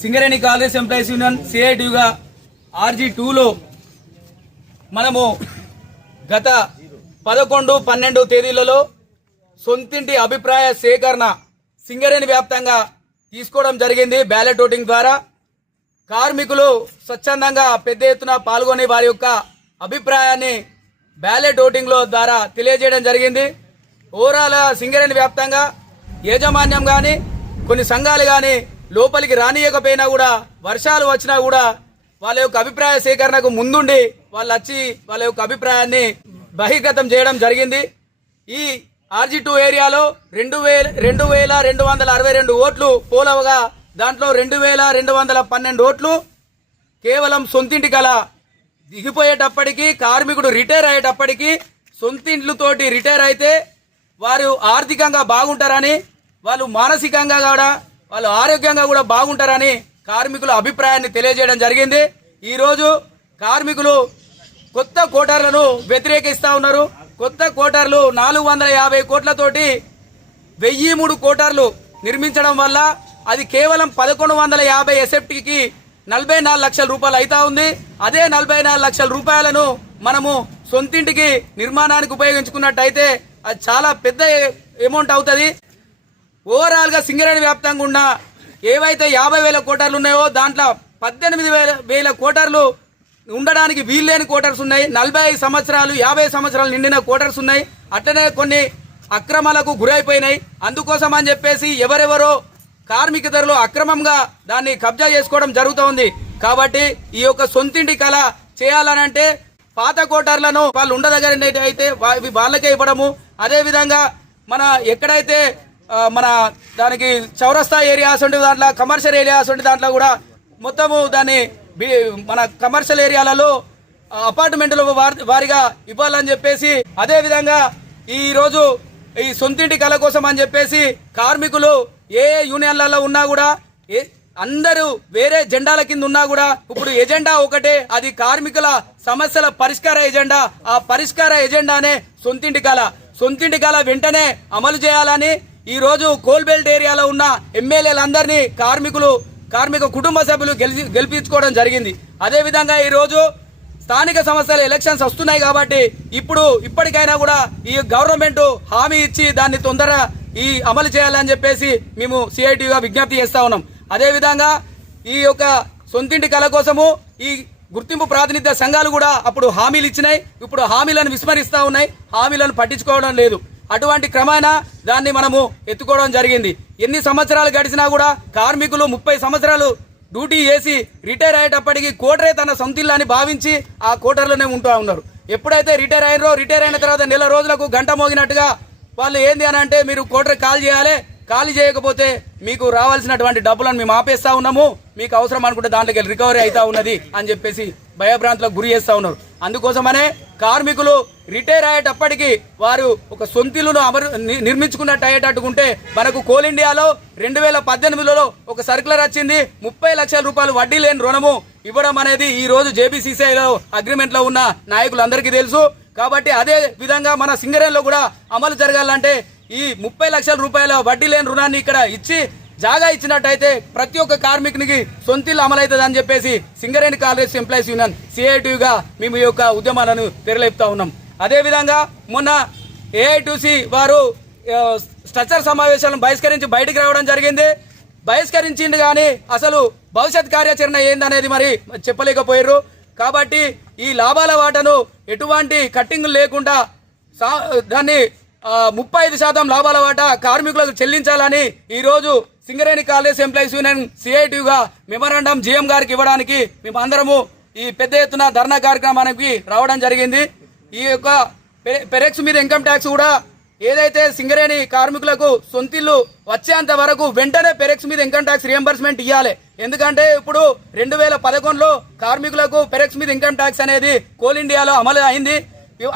Singareni Congress employees union సిఐటిగా RG టూలో మనము గత పదకొండు పన్నెండు తేదీలలో సొంతింటి అభిప్రాయ సేకరణ సింగరేణి వ్యాప్తంగా తీసుకోవడం జరిగింది బ్యాలెట్ ఓటింగ్ ద్వారా. కార్మికులు స్వచ్ఛందంగా పెద్ద ఎత్తున పాల్గొని వారి యొక్క అభిప్రాయాన్ని బ్యాలెట్ ఓటింగ్లో ద్వారా తెలియజేయడం జరిగింది. ఓవరాల్ సింగరేణి వ్యాప్తంగా యాజమాన్యం కానీ కొన్ని సంఘాలు కానీ లోపలికి రానియకపోయినా కూడా వర్షాలు వచ్చినా కూడా వాళ్ళ యొక్క అభిప్రాయ సేకరణకు ముందుండి వాళ్ళు వచ్చి వాళ్ళ యొక్క అభిప్రాయాన్ని బహిర్గతం చేయడం జరిగింది. ఈ ఆర్జీ టూ ఏరియాలో రెండు వేల రెండు వేల రెండు వందల అరవై రెండు ఓట్లు పోలవగా దాంట్లో రెండు వేల రెండు వందల పన్నెండు ఓట్లు కేవలం సొంతింటి కల దిగిపోయేటప్పటికీ కార్మికుడు రిటైర్ అయ్యేటప్పటికీ సొంతింట్లతోటి రిటైర్ అయితే వారు ఆర్థికంగా బాగుంటారని వాళ్ళు మానసికంగా కూడా వాళ్ళు ఆరోగ్యంగా కూడా బాగుంటారని కార్మికుల అభిప్రాయాన్ని తెలియజేయడం జరిగింది. ఈరోజు కార్మికులు కొత్త కోటార్లను వ్యతిరేకిస్తూ ఉన్నారు. కొత్త కోటార్లు నాలుగు వందల యాభై కోట్లతోటి వెయ్యి మూడు కోటార్లు నిర్మించడం వల్ల అది కేవలం పదకొండు వందల యాభై ఎస్ఎఫ్టీకి నలభై నాలుగు లక్షల రూపాయలు అవుతా ఉంది. అదే నలభై నాలుగు లక్షల రూపాయలను మనము సొంతింటికి నిర్మాణానికి ఉపయోగించుకున్నట్టయితే అది చాలా పెద్ద అమౌంట్ అవుతుంది. ఓవరాల్గా సింగరేణి వ్యాప్తంగా ఉన్న ఏవైతే యాభై వేల కోటర్లు ఉన్నాయో దాంట్లో పద్దెనిమిది వేల వేల కోటర్లు ఉండడానికి వీల్లేని కోటర్స్ ఉన్నాయి. నలభై ఐదు సంవత్సరాలు యాభై సంవత్సరాలు నిండిన కోటర్స్ ఉన్నాయి. అట్లనే కొన్ని అక్రమాలకు గురైపోయినాయి. అందుకోసం అని చెప్పేసి ఎవరెవరో కార్మికేతరులు అక్రమంగా దాన్ని కబ్జా చేసుకోవడం జరుగుతోంది కాబట్టి ఈ యొక్క సొంతింటి కళ చేయాలనంటే పాత కోటర్లను వాళ్ళు ఉండదగ్గర అయితే వాళ్ళకే ఇవ్వడము. అదేవిధంగా మన ఎక్కడైతే మన దానికి చౌరస్తా ఏరియాస్ ఉండే దాంట్లో కమర్షియల్ ఏరియాస్ ఉండే దాంట్లో కూడా మొత్తము దాన్ని మన కమర్షియల్ ఏరియాలలో అపార్ట్మెంట్లు వారి- వారిగా ఇవ్వాలని చెప్పేసి అదేవిధంగా ఈరోజు ఈ సొంతింటి కళ కోసం అని చెప్పేసి కార్మికులు ఏ ఏ యూనియన్లలో ఉన్నా కూడా ఏ అందరూ వేరే జెండాల కింద ఉన్నా కూడా ఇప్పుడు ఎజెండా ఒకటే అది కార్మికుల సమస్యల పరిష్కార ఎజెండా. ఆ పరిష్కార ఎజెండానే సొంతింటి కళ. సొంతింటి కళ వెంటనే అమలు చేయాలని ఈ రోజు కోల్బెల్ట్ ఏరియాలో ఉన్న ఎమ్మెల్యేలందరినీ కార్మికులు కార్మిక కుటుంబ సభ్యులు గెలిచి గెలిపించుకోవడం జరిగింది. అదేవిధంగా ఈరోజు స్థానిక సంస్థల ఎలక్షన్స్ వస్తున్నాయి కాబట్టి ఇప్పుడు ఇప్పటికైనా కూడా ఈ గవర్నమెంట్ హామీ ఇచ్చి దాన్ని తొందరగా ఈ అమలు చేయాలని చెప్పేసి మేము సిఐటిగా విజ్ఞప్తి చేస్తా ఉన్నాం. అదేవిధంగా ఈ యొక్క సొంతింటి కళ కోసము ఈ గుర్తింపు ప్రాతినిధ్య సంఘాలు కూడా అప్పుడు హామీలు ఇచ్చినాయి. ఇప్పుడు హామీలను విస్మరిస్తూ ఉన్నాయి. హామీలను పట్టించుకోవడం లేదు. అటువంటి క్రమేణా దాన్ని మనము ఎత్తుకోవడం జరిగింది. ఎన్ని సంవత్సరాలు గడిచినా కూడా కార్మికులు ముప్పై సంవత్సరాలు డ్యూటీ చేసి రిటైర్ అయ్యేటప్పటికి కోటరే తన సొంతిల్లని భావించి ఆ కోటర్లోనే ఉంటూ ఉన్నారు. ఎప్పుడైతే రిటైర్ అయ్యారో రిటైర్ అయిన తర్వాత నెల రోజులకు గంట మోగినట్టుగా వాళ్ళు ఏంది అని అంటే మీరు కోటర్ కాల్ చేయాలి. ఖాళీ చేయకపోతే మీకు రావాల్సినటువంటి డబ్బులను మేము ఆపేస్తా ఉన్నాము. మీకు అవసరం అనుకుంటే దాంట్లోకి రికవరీ అవుతా ఉన్నది అని చెప్పేసి భయభ్రాంతులకు గురి చేస్తా ఉన్నారు. అందుకోసమనే కార్మికులు రిటైర్ అయ్యేటప్పటికి వారు ఒక సొంతిలును అమరు ని- నిర్మించుకున్నట్టు అయ్యేటట్టుకుంటే మనకు కోల్ ఇండియాలో రెండు వేల పద్దెనిమిదిలో ఒక సర్కులర్ వచ్చింది. ముప్పై లక్షల రూపాయలు వడ్డీ లేని రుణము ఇవ్వడం అనేది ఈ రోజు జేబీసీసీఐలో అగ్రిమెంట్లో ఉన్న నాయకులందరికీ తెలుసు. కాబట్టి అదే విధంగా మన సింగరేణిలో కూడా అమలు జరగాలంటే ఈ ముప్పై లక్షల రూపాయల వడ్డీ లేని రుణాన్ని ఇక్కడ ఇచ్చి జాగా ఇచ్చినట్టయితే ప్రతి ఒక్క కార్మికునికి సొంతిల్లు అమలవుతుంది అని చెప్పేసి సింగరేణి కాంగ్రెస్ ఎంప్లాయీస్ యూనియన్ సిఐటియుగా మేము ఈ యొక్క ఉద్యమాలను తెరలేపుతా ఉన్నాం. అదేవిధంగా మొన్న ఏఐటీసీ వారు స్ట్రక్చర్ సమావేశాలను బహిష్కరించి బయటికి రావడం జరిగింది. బహిష్కరించింది కానీ అసలు భవిష్యత్ కార్యాచరణ ఏందనేది మరి చెప్పలేకపోయారు కాబట్టి ఈ లాభాల వాటను ఎటువంటి కట్టింగ్ లేకుండా సా- దాన్ని ముప్పై ఐదు శాతం లాభాల వాటా కార్మికులకు చెల్లించాలని ఈరోజు సింగరేణి కాలేజ్ ఎంప్లాయీస్ యూనియన్ సిఐటిగా మెమరాండం జిఎం గారికి ఇవ్వడానికి మేము అందరము ఈ పెద్ద ఎత్తున ధర్నా కార్యక్రమానికి రావడం జరిగింది. ఈ యొక్క పెరెక్స్ మీద ఇన్కమ్ ట్యాక్స్ కూడా ఏదైతే సింగరేణి కార్మికులకు సొంతిల్లు వచ్చేంత వరకు వెంటనే పెరెక్స్ మీద ఇన్కమ్ ట్యాక్స్ రియంబర్స్మెంట్ ఇవ్వాలి ఎందుకంటే ఇప్పుడు రెండు వేల పదకొండులో కార్మికులకు పెరెక్స్ మీద ఇన్కమ్ ట్యాక్స్ అనేది కోల్ ఇండియాలో అమలు అయింది.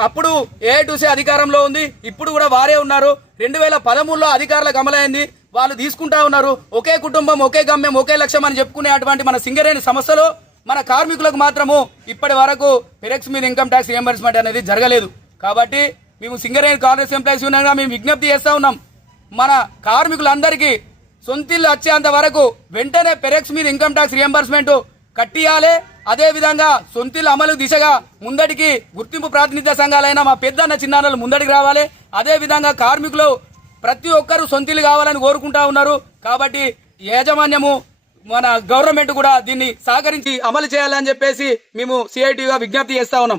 అప్పుడు ఏఐటీసీ అధికారంలో ఉంది. ఇప్పుడు కూడా వారే ఉన్నారు. రెండు వేల పదమూడులో అధికారులకు అమలైంది. వాళ్ళు తీసుకుంటా ఉన్నారు. ఒకే కుటుంబం ఒకే గమ్యం ఒకే లక్ష్యం అని చెప్పుకునే అటువంటి మన సింగరేణి సంస్థలో మన కార్మికులకు మాత్రము ఇప్పటి వరకు పెరెక్స్ మీద ఇన్కమ్ ట్యాక్స్ రియంబర్స్మెంట్ అనేది జరగలేదు. కాబట్టి మేము సింగరేణి కాంగ్రెస్ ఎంప్లాయీస్ యూనియన్గా మేము విజ్ఞప్తి చేస్తూ ఉన్నాం. మన కార్మికులందరికీ సొంతిల్లు వచ్చేంత వరకు వెంటనే పెరెక్స్ మీద ఇన్కమ్ ట్యాక్స్ రియంబర్స్మెంట్ కట్టియాలే. అదేవిధంగా సొంతిల అమలు దిశగా ముందడికి గుర్తింపు ప్రాతినిధ్య సంఘాలైన మా పెద్దన్న చిన్నాన్నలు ముందడికి రావాలి. అదే విధంగా కార్మికులు ప్రతి ఒక్కరూ సొంతిలు కావాలని కోరుకుంటా ఉన్నారు. కాబట్టి యాజమాన్యము మన గవర్నమెంట్ కూడా దీన్ని సహకరించి అమలు చేయాలని చెప్పేసి మేము సిఐటిగా విజ్ఞప్తి చేస్తా ఉన్నాం.